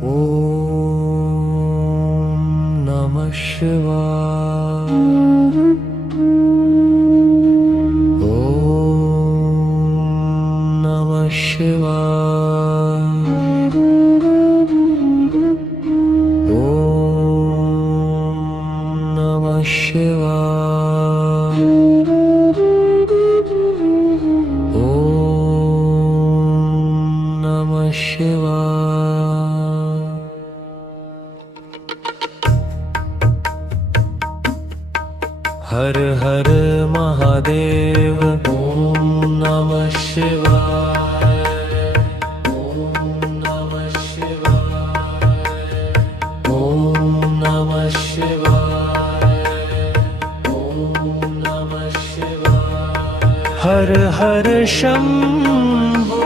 ॐ नमः शिवाय। ॐ नमः शिवाय। ॐ नमः शिवाय। ॐ नमः शिवाय। हर हर महादेव। ॐ नमः शिवाय। ॐ नमः शिवाय। ॐ नमः शिवाय। ॐ नमः शिवाय। हर हर शंभो।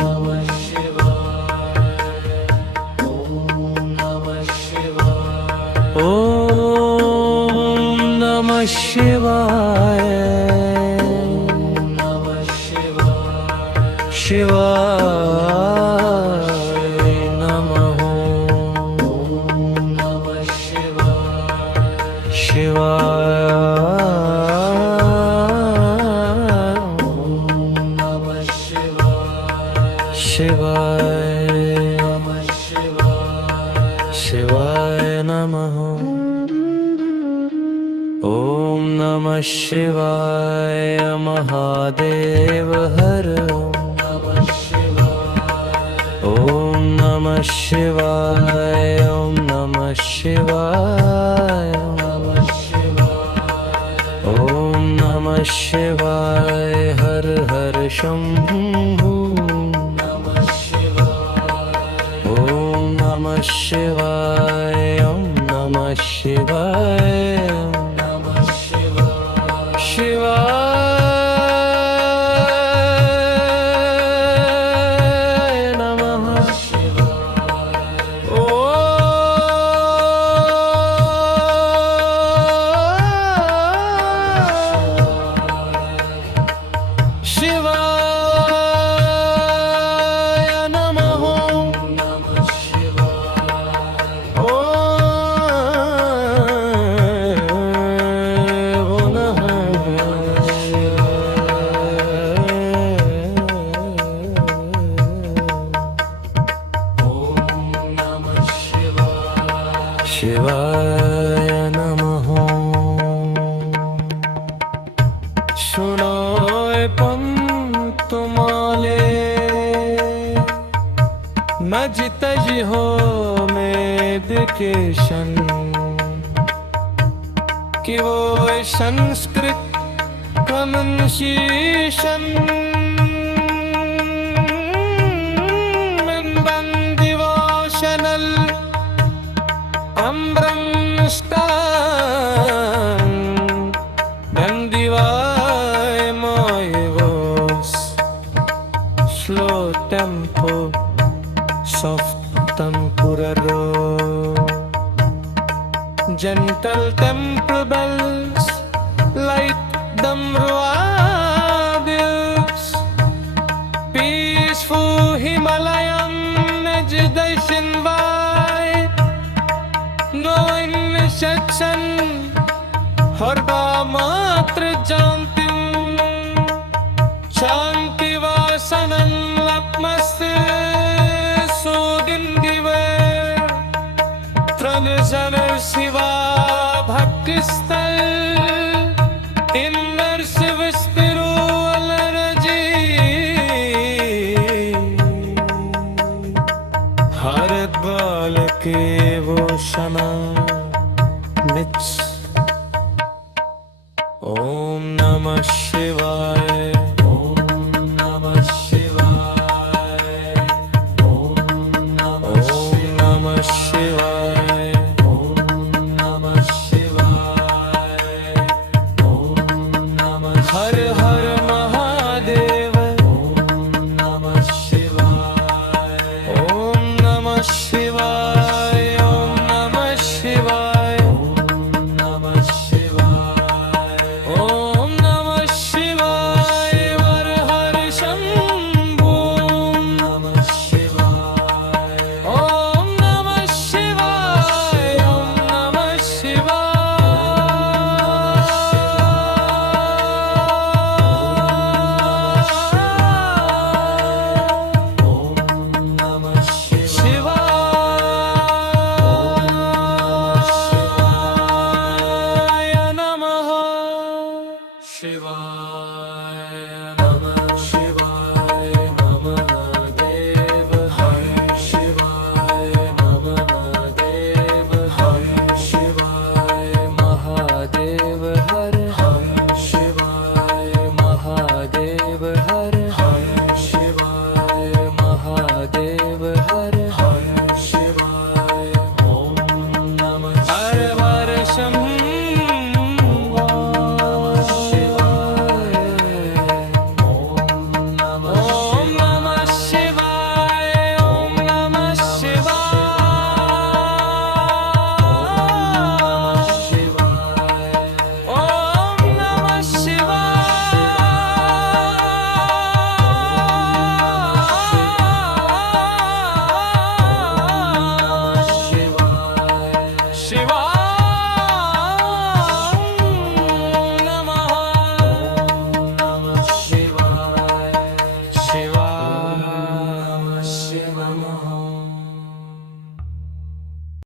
नमः शिवाय। ॐ नमः शिवाय। ॐ नमः शिवाय। नमः शिवाय। शिवाय नमः। ॐ नमः शिवाय। शिवाय। ॐ नमः शिवाय। शिवाय नमः शिवाय। शिवाय नमः। ॐ नमः शिवाय महादेव हर। नमः शिवाय। ॐ नमः शिवाय। ॐ नमः शिवाय। नमः शिवाय। ॐ नमः शिवाय। हर हर शंभो। नमः शिवाय। ॐ नमः शिवाय। ॐ नमः शिवाय। नमः शिवाय। शिवाय नमः। ॐ शिवाय नमः। नमः शिवाय। ॐ नमः शिवाय। शिवाय नमः। सुनो पंतुमाले मजतज हो मेडिकेशन कि वो Sanskrit pronunciation devotional ambram stan bandivai my voice slow tempo soft tempuraro gentle temple bells light damruadils peaceful Himalayan meditation by knowing section harba matra jantim shanti vasanam lapmaste sudin give transaner shiva bhaktistan